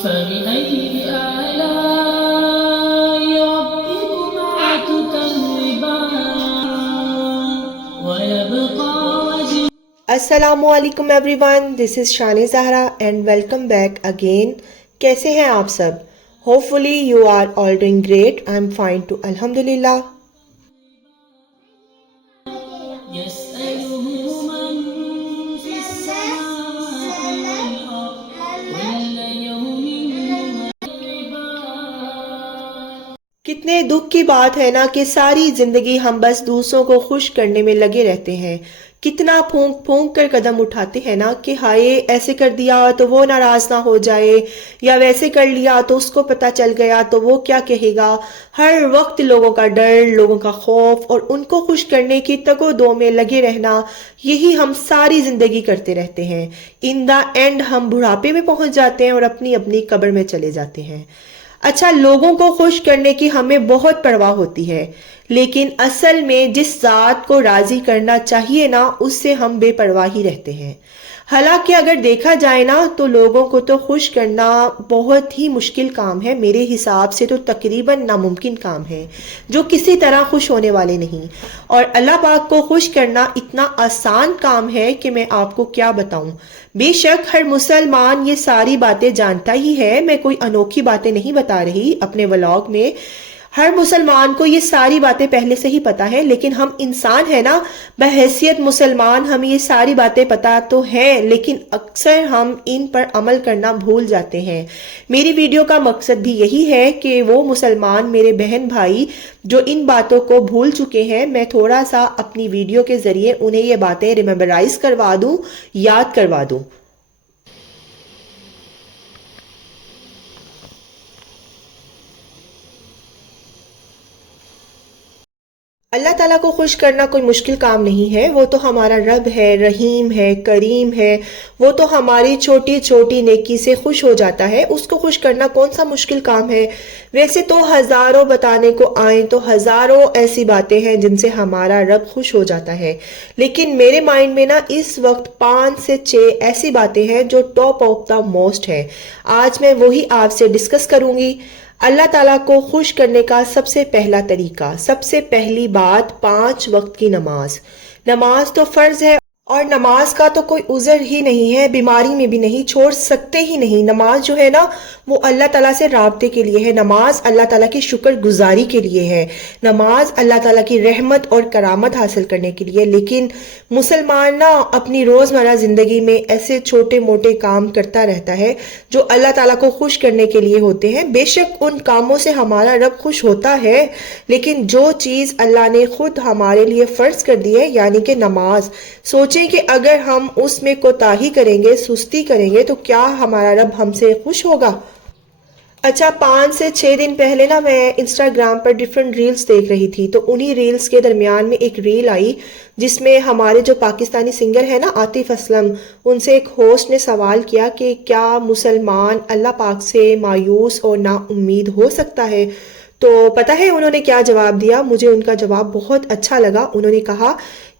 فبأي آلاء ربكما تكذبان ويبقى وجه. السلام علیکم every one, this is Shan Zehra and welcome back again. کیسے ہیں آپ سب؟ Hopefully you are all doing great. I am fine too الحمد للہ. يسأله من في السماوات والأرض كل يوم والعباد. کتنے دکھ کی بات ہے نا کہ ساری زندگی ہم بس دوسروں کو خوش کرنے میں لگے رہتے ہیں. کتنا پھونک پھونک کر قدم اٹھاتے ہیں نا کہ ہائے ایسے کر دیا تو وہ ناراض نہ ہو جائے، یا ویسے کر لیا تو اس کو پتہ چل گیا تو وہ کیا کہے گا. ہر وقت لوگوں کا ڈر، لوگوں کا خوف اور ان کو خوش کرنے کی تگ و دو میں لگے رہنا، یہی ہم ساری زندگی کرتے رہتے ہیں. ان دا اینڈ ہم بڑھاپے میں پہنچ جاتے ہیں اور اپنی اپنی قبر میں چلے جاتے ہیں. اچھا، لوگوں کو خوش کرنے کی ہمیں بہت پرواہ ہوتی ہے، لیکن اصل میں جس ذات کو راضی کرنا چاہیے نا، اس سے ہم بے پرواہ ہی رہتے ہیں. حالانکہ اگر دیکھا جائے نا تو لوگوں کو تو خوش کرنا بہت ہی مشکل کام ہے. میرے حساب سے تو تقریباً ناممکن کام ہے، جو کسی طرح خوش ہونے والے نہیں. اور اللہ پاک کو خوش کرنا اتنا آسان کام ہے کہ میں آپ کو کیا بتاؤں. بے شک ہر مسلمان یہ ساری باتیں جانتا ہی ہے، میں کوئی انوکھی باتیں نہیں بتا رہی اپنے ولاگ میں. ہر مسلمان کو یہ ساری باتیں پہلے سے ہی پتا ہے، لیکن ہم انسان ہیں نا، بحیثیت مسلمان ہمیں یہ ساری باتیں پتا تو ہیں، لیکن اکثر ہم ان پر عمل کرنا بھول جاتے ہیں. میری ویڈیو کا مقصد بھی یہی ہے کہ وہ مسلمان میرے بہن بھائی جو ان باتوں کو بھول چکے ہیں، میں تھوڑا سا اپنی ویڈیو کے ذریعے انہیں یہ باتیں ریمیمبرائز کروا دوں، یاد کروا دوں. اللہ تعالیٰ کو خوش کرنا کوئی مشکل کام نہیں ہے. وہ تو ہمارا رب ہے، رحیم ہے، کریم ہے. وہ تو ہماری چھوٹی چھوٹی نیکی سے خوش ہو جاتا ہے. اس کو خوش کرنا کون سا مشکل کام ہے؟ ویسے تو ہزاروں بتانے کو آئیں تو ہزاروں ایسی باتیں ہیں جن سے ہمارا رب خوش ہو جاتا ہے، لیکن میرے مائنڈ میں نا اس وقت 5 سے 6 ایسی باتیں ہیں جو ٹاپ آف دا موسٹ ہے. آج میں وہی آپ سے ڈسکس کروں گی. اللہ تعالیٰ کو خوش کرنے کا سب سے پہلا طریقہ، سب سے پہلی بات، 5 وقت کی نماز. نماز تو فرض ہے، اور نماز کا تو کوئی عذر ہی نہیں ہے، بیماری میں بھی نہیں، چھوڑ سکتے ہی نہیں. نماز جو ہے نا وہ اللہ تعالیٰ سے رابطے کے لیے ہے. نماز اللہ تعالیٰ کی شکر گزاری کے لیے ہے. نماز اللہ تعالیٰ کی رحمت اور کرامت حاصل کرنے کے لیے. لیکن مسلمان نا اپنی روزمرہ زندگی میں ایسے چھوٹے موٹے کام کرتا رہتا ہے جو اللہ تعالیٰ کو خوش کرنے کے لیے ہوتے ہیں. بے شک ان کاموں سے ہمارا رب خوش ہوتا ہے، لیکن جو چیز اللہ نے خود ہمارے لیے فرض کر دی ہے، یعنی کہ نماز، سوچیں کہ اگر ہم اس میں کوتاہی کریں گے، سستی کریں گے، تو کیا ہمارا رب ہم سے خوش ہوگا؟ اچھا، 5 سے 6 دن پہلے نا میں انسٹاگرام پر ڈیفرنٹ ریلز دیکھ رہی تھی، تو انہی ریلز کے درمیان میں ایک ریل آئی جس میں ہمارے جو پاکستانی سنگر ہے نا عاطف اسلم، ان سے ایک ہوسٹ نے سوال کیا کہ کیا مسلمان اللہ پاک سے مایوس اور نا امید ہو سکتا ہے؟ تو پتہ ہے انہوں نے کیا جواب دیا؟ مجھے ان کا جواب بہت اچھا لگا. انہوں نے کہا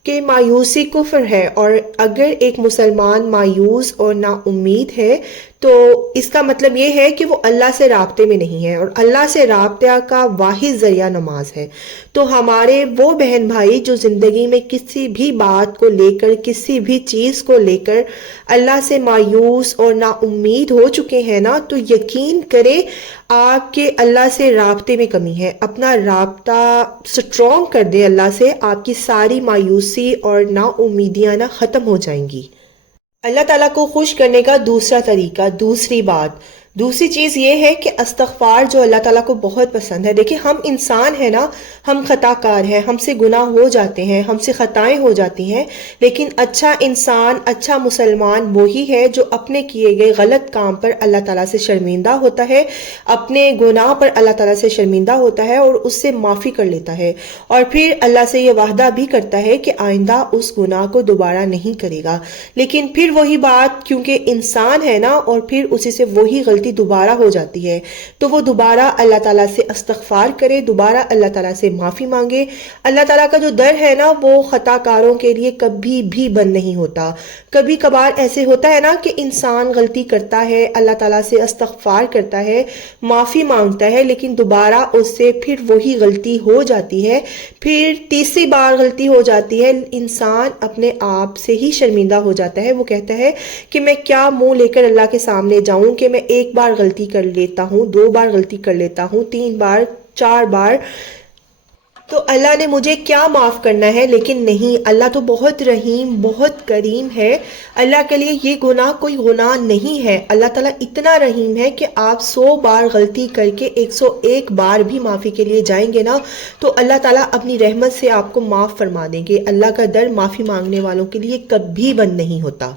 کہ مایوسی کفر ہے، اور اگر ایک مسلمان مایوس اور نا امید ہے تو اس کا مطلب یہ ہے کہ وہ اللہ سے رابطے میں نہیں ہے، اور اللہ سے رابطہ کا واحد ذریعہ نماز ہے. تو ہمارے وہ بہن بھائی جو زندگی میں کسی بھی بات کو لے کر، کسی بھی چیز کو لے کر اللہ سے مایوس اور نا امید ہو چکے ہیں نا، تو یقین کریں آپ کے اللہ سے رابطے میں کمی ہے. اپنا رابطہ سٹرونگ کر دیں اللہ سے، آپ کی ساری مایوسی اور نا امیدیاں نا ختم ہو جائیں گی. اللہ تعالیٰ کو خوش کرنے کا دوسرا طریقہ، دوسری چیز یہ ہے کہ استغفار، جو اللہ تعالیٰ کو بہت پسند ہے. دیکھیں ہم انسان ہیں نا، ہم خطا کار ہیں، ہم سے گناہ ہو جاتے ہیں، ہم سے خطائیں ہو جاتی ہیں، لیکن اچھا انسان، اچھا مسلمان وہی ہے جو اپنے کیے گئے غلط کام پر اللہ تعالیٰ سے شرمندہ ہوتا ہے، اپنے گناہ پر اللہ تعالیٰ سے شرمندہ ہوتا ہے اور اس سے معافی کر لیتا ہے، اور پھر اللہ سے یہ وعدہ بھی کرتا ہے کہ آئندہ اس گناہ کو دوبارہ نہیں کرے گا. لیکن پھر وہی بات، کیونکہ انسان ہے نا، اور پھر اسی سے وہی غلطی غلطی دوبارہ ہو جاتی ہے تو وہ دوبارہ اللہ تعالیٰ سے استغفار کرے، دوبارہ اللہ تعالیٰ سے معافی مانگے۔ اللہ تعالیٰ کا جو در ہے نا وہ خطا کاروں کے لیے کبھی بھی بند نہیں ہوتا۔ کبھی کبھار ایسے ہوتا ہے نا کہ انسان غلطی کرتا ہے، اللہ تعالیٰ سے استغفار کرتا ہے، معافی مانگتا ہے، لیکن دوبارہ اس سے پھر وہی غلطی ہو جاتی ہے، پھر تیسری بار غلطی ہو جاتی ہے، انسان اپنے آپ سے ہی شرمندہ ہو جاتا ہے۔ وہ کہتا ہے کہ میں کیا منہ لے کر اللہ کے سامنے جاؤں کہ میں ایک بار غلطی کر لیتا ہوں، 2 بار غلطی کر لیتا ہوں، 3 بار، 4 بار، تو اللہ نے مجھے کیا معاف کرنا ہے؟ لیکن نہیں، اللہ تو بہت رحیم، بہت کریم ہے۔ اللہ کے لیے یہ گناہ کوئی گناہ نہیں ہے۔ اللہ تعالیٰ اتنا رحیم ہے کہ آپ 100 بار غلطی کر کے 101 بار بھی معافی کے لیے جائیں گے نا تو اللہ تعالیٰ اپنی رحمت سے آپ کو معاف فرما دیں گے۔ اللہ کا در معافی مانگنے والوں کے لیے کبھی بند نہیں ہوتا۔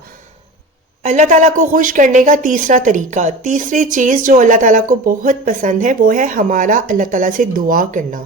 اللہ تعالیٰ کو خوش کرنے کا تیسرا طریقہ، تیسری چیز جو اللہ تعالیٰ کو بہت پسند ہے وہ ہے ہمارا اللہ تعالیٰ سے دعا کرنا۔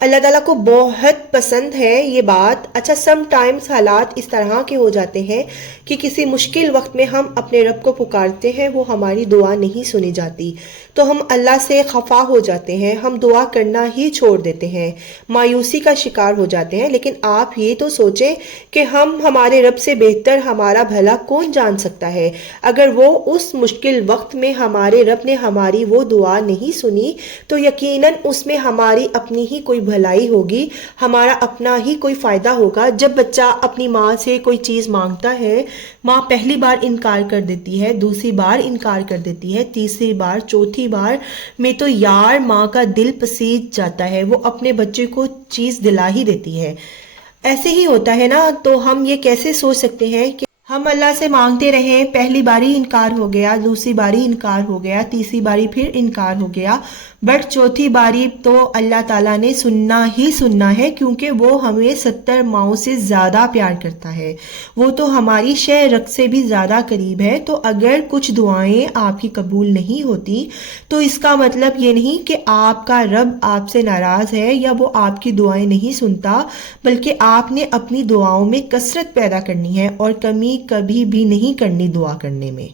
اللہ تعالیٰ کو بہت پسند ہے یہ بات۔ اچھا، سم ٹائمز حالات اس طرح کے ہو جاتے ہیں کہ کسی مشکل وقت میں ہم اپنے رب کو پکارتے ہیں، وہ ہماری دعا نہیں سنی جاتی تو ہم اللہ سے خفا ہو جاتے ہیں، ہم دعا کرنا ہی چھوڑ دیتے ہیں، مایوسی کا شکار ہو جاتے ہیں۔ لیکن آپ یہ تو سوچیں کہ ہمارے رب سے بہتر ہمارا بھلا کون جان سکتا ہے؟ اگر وہ اس مشکل وقت میں ہمارے رب نے ہماری وہ دعا نہیں سنی تو یقیناً اس میں ہماری اپنی ہی کوئی بھلائی ہوگی، ہمارا اپنا ہی کوئی فائدہ ہوگا۔ جب بچہ اپنی ماں سے کوئی چیز مانگتا ہے، ماں پہلی بار انکار کر دیتی ہے، دوسری بار انکار کر دیتی ہے، تیسری بار، چوتھی بار میں تو یار ماں کا دل پسیج جاتا ہے، وہ اپنے بچے کو چیز دلا ہی دیتی ہے۔ ایسے ہی ہوتا ہے نا، تو ہم یہ کیسے سوچ سکتے ہیں کہ ہم اللہ سے مانگتے رہیں، پہلی باری انکار ہو گیا، دوسری باری انکار ہو گیا، تیسری باری پھر انکار ہو گیا، بٹ چوتھی باری تو اللہ تعالیٰ نے سننا ہی سننا ہے، کیونکہ وہ ہمیں 70 ماؤں سے زیادہ پیار کرتا ہے، وہ تو ہماری شہ رگ سے بھی زیادہ قریب ہے۔ تو اگر کچھ دعائیں آپ کی قبول نہیں ہوتی تو اس کا مطلب یہ نہیں کہ آپ کا رب آپ سے ناراض ہے یا وہ آپ کی دعائیں نہیں سنتا، بلکہ آپ نے اپنی دعاؤں میں کثرت پیدا کرنی ہے اور کمی کبھی بھی نہیں کرنی دعا کرنے میں۔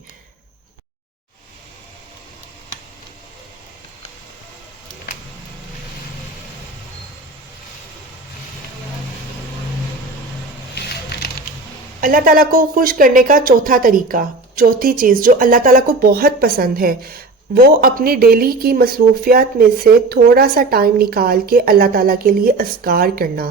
اللہ تعالیٰ کو خوش کرنے کا چوتھا طریقہ، چوتھی چیز جو اللہ تعالیٰ کو بہت پسند ہے، وہ اپنی ڈیلی کی مصروفیات میں سے تھوڑا سا ٹائم نکال کے اللہ تعالیٰ کے لیے اذکار کرنا۔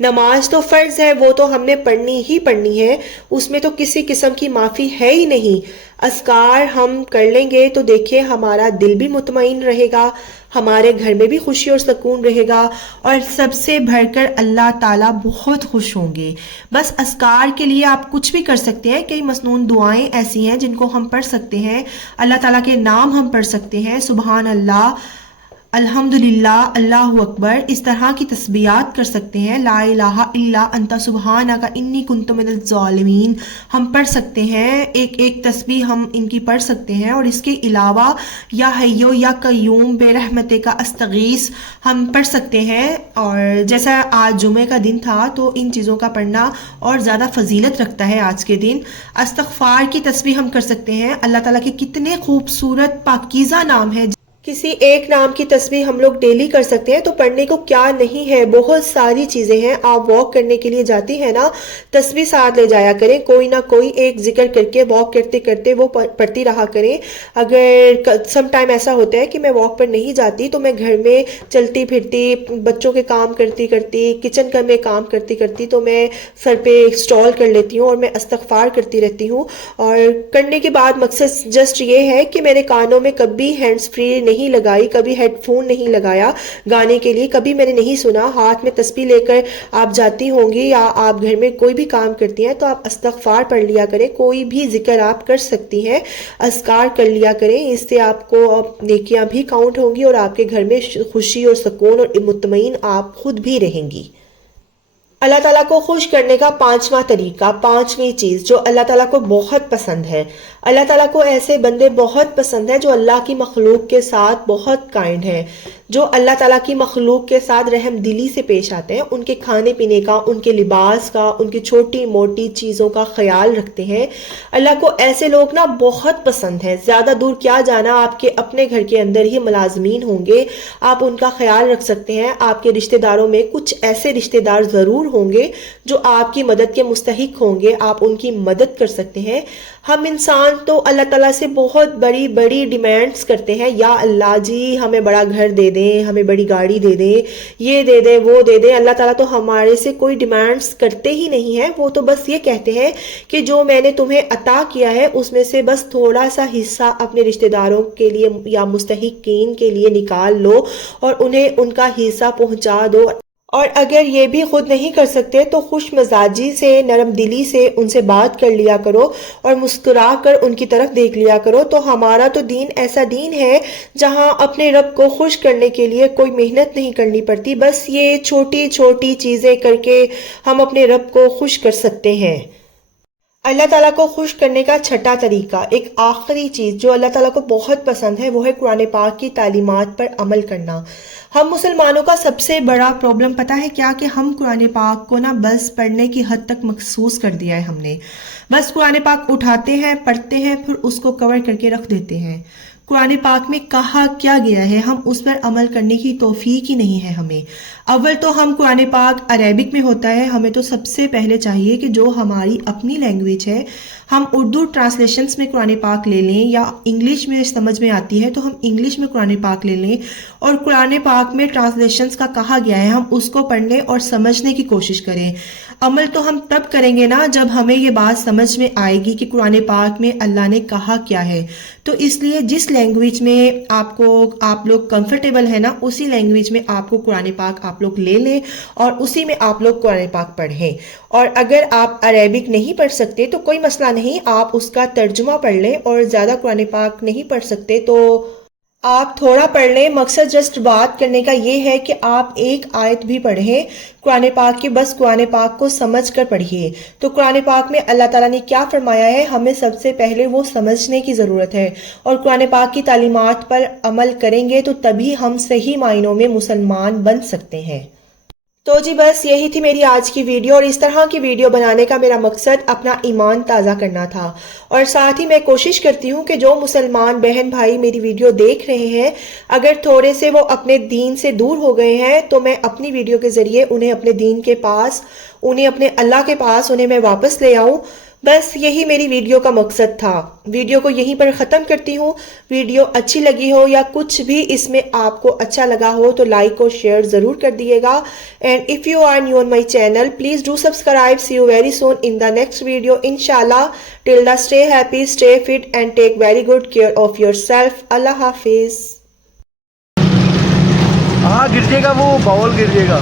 نماز تو فرض ہے، وہ تو ہم نے پڑھنی ہی پڑھنی ہے، اس میں تو کسی قسم کی معافی ہے ہی نہیں۔ اذکار ہم کر لیں گے تو دیکھیں ہمارا دل بھی مطمئن رہے گا، ہمارے گھر میں بھی خوشی اور سکون رہے گا، اور سب سے بڑھ کر اللہ تعالیٰ بہت خوش ہوں گے۔ بس اذکار کے لیے آپ کچھ بھی کر سکتے ہیں، کئی مسنون دعائیں ایسی ہیں جن کو ہم پڑھ سکتے ہیں، اللہ تعالیٰ کے نام ہم پڑھ سکتے ہیں، سبحان اللہ، الحمدللہ، اللہ اکبر، اس طرح کی تسبیحات کر سکتے ہیں، لا الہ الا انت سبحانک انی کنت من الظالمین ہم پڑھ سکتے ہیں، ایک ایک تسبیح ہم ان کی پڑھ سکتے ہیں، اور اس کے علاوہ یا حیو یا قیوم بے رحمتک استغیث ہم پڑھ سکتے ہیں۔ اور جیسا آج جمعے کا دن تھا تو ان چیزوں کا پڑھنا اور زیادہ فضیلت رکھتا ہے آج کے دن۔ استغفار کی تسبیح ہم کر سکتے ہیں، اللہ تعالیٰ کے کتنے خوبصورت پاکیزہ نام ہیں، کسی ایک نام کی تسبیح ہم لوگ ڈیلی کر سکتے ہیں، تو پڑھنے کو کیا نہیں ہے، بہت ساری چیزیں ہیں۔ آپ واک کرنے کے لیے جاتی ہیں نا، تسبیح ساتھ لے جایا کریں، کوئی نہ کوئی ایک ذکر کر کے واک کرتے کرتے وہ پڑھتی رہا کریں۔ اگر سم ٹائم ایسا ہوتا ہے کہ میں واک پر نہیں جاتی تو میں گھر میں چلتی پھرتی بچوں کے کام کرتی کرتی کچن کا میں کام کرتی کرتی تو میں سر پہ اسٹال کر لیتی ہوں اور میں استغفار کرتی رہتی ہوں، اور کرنے کے بعد مقصد جسٹ یہ ہے کہ میں نے کانوں میں کبھی ہینڈز فری نہیں لگائی، کبھی ہیڈ فون نہیں لگایا گانے کے لیے، کبھی میں نے نہیں سنا، ہاتھ میں تسبیح لے کر آپ جاتی ہوں گی یا آپ گھر میں کوئی بھی کام کرتی ہیں تو آپ استغفار پڑھ لیا کریں، کوئی بھی ذکر آپ کر سکتی ہیں، اذکار کر لیا کریں، اس سے آپ کو نیکیاں بھی کاؤنٹ ہوں گی اور آپ کے گھر میں خوشی اور سکون اور مطمئن آپ خود بھی رہیں گی۔ اللہ تعالیٰ کو خوش کرنے کا پانچواں طریقہ، پانچویں چیز جو اللہ تعالیٰ کو بہت پسند ہے، اللہ تعالیٰ کو ایسے بندے بہت پسند ہیں جو اللہ کی مخلوق کے ساتھ بہت کائنڈ ہیں، جو اللہ تعالیٰ کی مخلوق کے ساتھ رحم دلی سے پیش آتے ہیں، ان کے کھانے پینے کا، ان کے لباس کا، ان کی چھوٹی موٹی چیزوں کا خیال رکھتے ہیں۔ اللہ کو ایسے لوگ نا بہت پسند ہیں۔ زیادہ دور کیا جانا، آپ کے اپنے گھر کے اندر ہی ملازمین ہوں گے، آپ ان کا خیال رکھ سکتے ہیں۔ آپ کے رشتہ داروں میں کچھ ایسے رشتہ دار ضرور ہوں گے جو آپ کی مدد کے مستحق ہوں گے، آپ ان کی مدد کر سکتے ہیں۔ ہم انسان تو اللہ تعالیٰ سے بہت بڑی بڑی ڈیمانڈز کرتے ہیں، یا اللہ جی ہمیں بڑا گھر دے دیں، ہمیں بڑی گاڑی دے دیں، یہ دے دیں، وہ دے دیں۔ اللہ تعالیٰ تو ہمارے سے کوئی ڈیمانڈز کرتے ہی نہیں ہے، وہ تو بس یہ کہتے ہیں کہ جو میں نے تمہیں عطا کیا ہے اس میں سے بس تھوڑا سا حصہ اپنے رشتہ داروں کے لیے یا مستحقین کے لیے نکال لو اور انہیں ان کا حصہ پہنچا دو۔ اور اگر یہ بھی خود نہیں کر سکتے تو خوش مزاجی سے، نرم دلی سے ان سے بات کر لیا کرو اور مسکرا کر ان کی طرف دیکھ لیا کرو۔ تو ہمارا تو دین ایسا دین ہے جہاں اپنے رب کو خوش کرنے کے لیے کوئی محنت نہیں کرنی پڑتی، بس یہ چھوٹی چھوٹی چیزیں کر کے ہم اپنے رب کو خوش کر سکتے ہیں۔ اللہ تعالیٰ کو خوش کرنے کا چھٹا طریقہ، ایک آخری چیز جو اللہ تعالیٰ کو بہت پسند ہے، وہ ہے قرآن پاک کی تعلیمات پر عمل کرنا۔ ہم مسلمانوں کا سب سے بڑا پرابلم پتہ ہے کیا، کہ ہم قرآن پاک کو نا بس پڑھنے کی حد تک مخصوص کر دیا ہے ہم نے۔ بس قرآن پاک اٹھاتے ہیں، پڑھتے ہیں، پھر اس کو کور کر کے رکھ دیتے ہیں۔ قرآن پاک میں کہا کیا گیا ہے ہم اس پر عمل کرنے کی توفیق ہی نہیں ہے ہمیں۔ اول تو ہم قرآن پاک عربک میں ہوتا ہے، ہمیں تو سب سے پہلے چاہیے کہ جو ہماری اپنی لینگویج ہے ہم اردو ٹرانسلیشنز میں قرآن پاک لے لیں، یا انگلش میں سمجھ میں آتی ہے تو ہم انگلش میں قرآن پاک لے لیں، اور قرآن پاک میں ٹرانسلیشنز کا کہا گیا ہے ہم اس کو پڑھنے اور سمجھنے کی کوشش کریں۔ عمل تو ہم تب کریں گے نا جب ہمیں یہ بات سمجھ میں آئے گی کہ قرآن پاک میں اللہ نے کہا کیا ہے۔ تو اس لیے جس لینگویج میں آپ لوگ کمفرٹیبل ہے نا، اسی لینگویج میں آپ کو قرآن پاک آپ لوگ لے لیں اور اسی میں آپ لوگ قرآن پاک پڑھیں۔ اور اگر آپ عربک نہیں پڑھ سکتے تو کوئی مسئلہ نہیں، آپ اس کا ترجمہ پڑھ لیں، اور زیادہ قرآن پاک نہیں پڑھ سکتے تو آپ تھوڑا پڑھ لیں۔ مقصد جسٹ بات کرنے کا یہ ہے کہ آپ ایک آیت بھی پڑھیں قرآن پاک کی، بس قرآن پاک کو سمجھ کر پڑھیے۔ تو قرآن پاک میں اللہ تعالیٰ نے کیا فرمایا ہے، ہمیں سب سے پہلے وہ سمجھنے کی ضرورت ہے، اور قرآن پاک کی تعلیمات پر عمل کریں گے تو تبھی ہم صحیح معنوں میں مسلمان بن سکتے ہیں۔ تو جی بس یہی تھی میری آج کی ویڈیو، اور اس طرح کی ویڈیو بنانے کا میرا مقصد اپنا ایمان تازہ کرنا تھا، اور ساتھ ہی میں کوشش کرتی ہوں کہ جو مسلمان بہن بھائی میری ویڈیو دیکھ رہے ہیں اگر تھوڑے سے وہ اپنے دین سے دور ہو گئے ہیں تو میں اپنی ویڈیو کے ذریعے انہیں اپنے دین کے پاس، انہیں اپنے اللہ کے پاس انہیں میں واپس لے آؤں۔ بس یہی میری ویڈیو کا مقصد تھا۔ ویڈیو کو یہیں پر ختم کرتی ہوں۔ ویڈیو اچھی لگی ہو یا کچھ بھی اس میں آپ کو اچھا لگا ہو تو لائک اور شیئر ضرور کر دیے گا، and if you are new on my channel please do subscribe. See you very soon in the next video انشاءاللہ۔ Till the stay happy, stay fit and take very good care of yourself. اللہ حافظ۔ ہاں گر جائے گا، وہ باول گر جائے گا۔